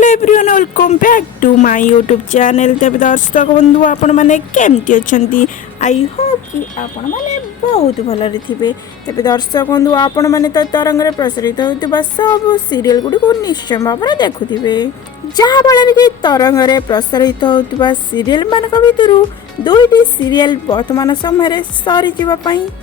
Hello everyone welcome back to my YouTube channel. तब दर्शक बंधु आपण मैंने केमती अच्छी आई होप कि आपण मैंने बहुत भलरे थे। तेज दर्शक बंधु आपण मैंने तो तरंग में प्रसारित होता सब सीरियल गुड़ी को निश्चय भाव में देखुवे, जहाँफल कि तरंग में प्रसारित होता सीरियल मान भर दुईटी सीरियल वर्तमान समय सरी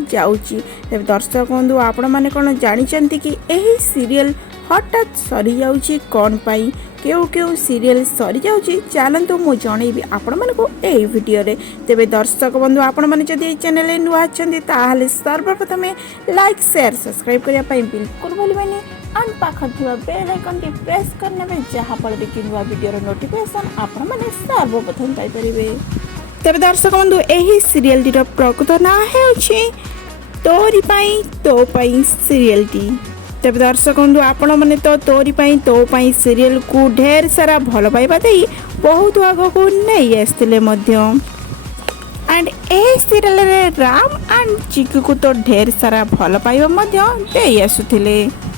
जाऊँगी। तेज दर्शक बंधु आपण मैंने कौन जानते कि यही सीरियल हठात सरी जाऊँगी कौन पाई क्यों क्यों सीरियल सरी जाऊँगी चलतु मुझे जनइबी आपण मानक यही वीडियो रे। तेबे दर्शक बंधु आपण मैंने जदि चैनल नुआ अच्छा सर्वप्रथम लाइक शेयर सब्सक्राइब करने बिल्कुल भूलें एंड पाखर थी बेल आइकन टी प्रेस करने जहाँफल कि नुआ वीडियो नोटिफिकेशन आपण मैंने सर्वप्रथम पाइपर। तेबे दर्शक बंधु यही सीरियल टी प्रकृत ना है तोरी पाई तो पाई सीरियल टी। तेज दर्शक बंधु आपण मैंने तो तोरी पाई तो पाई सीरियल को ढेर सारा भल पाइबा दे बहुत आग को नहीं आसते एंड ए सीरियल रे राम एंड चिकू को तो ढेर सारा भल पाइबा दे आसुथिले।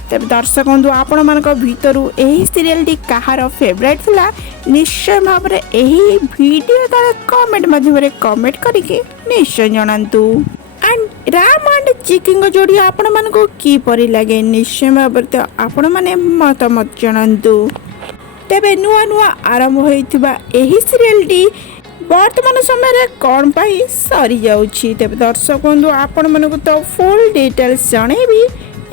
तेज दर्शक बंधु आपण मान भीतर यही सीरियल टी कहार फेवरेट थिला निश्चय भाव में यही वीडियो तार कमेंट माध्यम कमेंट करके निश्चय जनातु एंड राम एंड चिकिंग जोड़ी आपण मान को की परी लगे निश्चय भाव तो आपण मैंने मतामत जनातु। तेबे नुआ नुआ आरंभ होइथिबा एही सीरियल टी वर्तमान समय कौन पाई सरी जाउछि। तेबे दर्शक बंधु आपण मान को तो फुल डिटेल्स जणेबी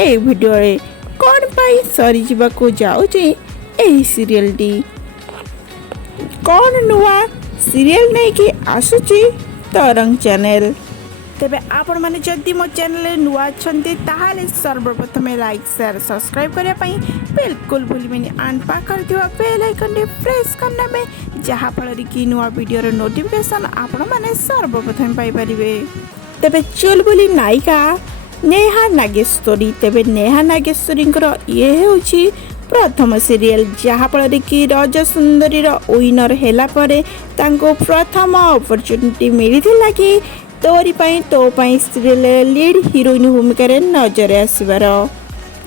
ए वीडियो रे कौन पाई सरी जिबा को जाउछि एही सीरियल टी कौन नुआ सीरियल नहीं कि आसुछि तरंग चैनल। तेबे आपण माने जदि मो चैनल नुआ अच्छे ताहले सर्वप्रथम लाइक शेयर सब्सक्राइब करने बिल्कुल भूलिबेनी एंड पाखर थिबा बेल आइकन प्रेस करने में जहाँफल कि नुआ वीडियो नोटिफिकेशन आपण माने सर्वप्रथम पाई परिबे। तेबे चुलबुली नायिका नेहा नागेश्वरी। तेबे नेहा नागेश्वरी ये होची प्रथम सीरियल जहाँफल कि रज सुंदरी विनर हैला परे तांको प्रथम अपॉर्चुनिटी मिली कि तोरी पाई तो पाई सीरियल लीड हिरोइन भूमिका नजर आसबार,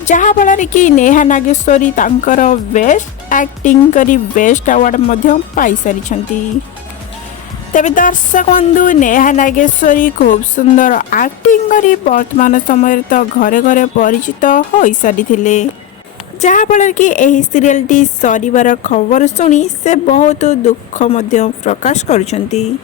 जहाँफल कि नेहा नागेश्वरी तांकर बेस्ट एक्टिंग करी बेस्ट अवार्ड पाई सारी। तेबे दर्शक बंधु नेहा नागेश्वरी खूब सुंदर एक्टिंग करी वर्तमान समय तो घरे घरे परिचित हो सारी, जहाँफल कि यही सीरियल टी सरीबार खबर शुणी से बहुत दुख प्रकाश करुछंती।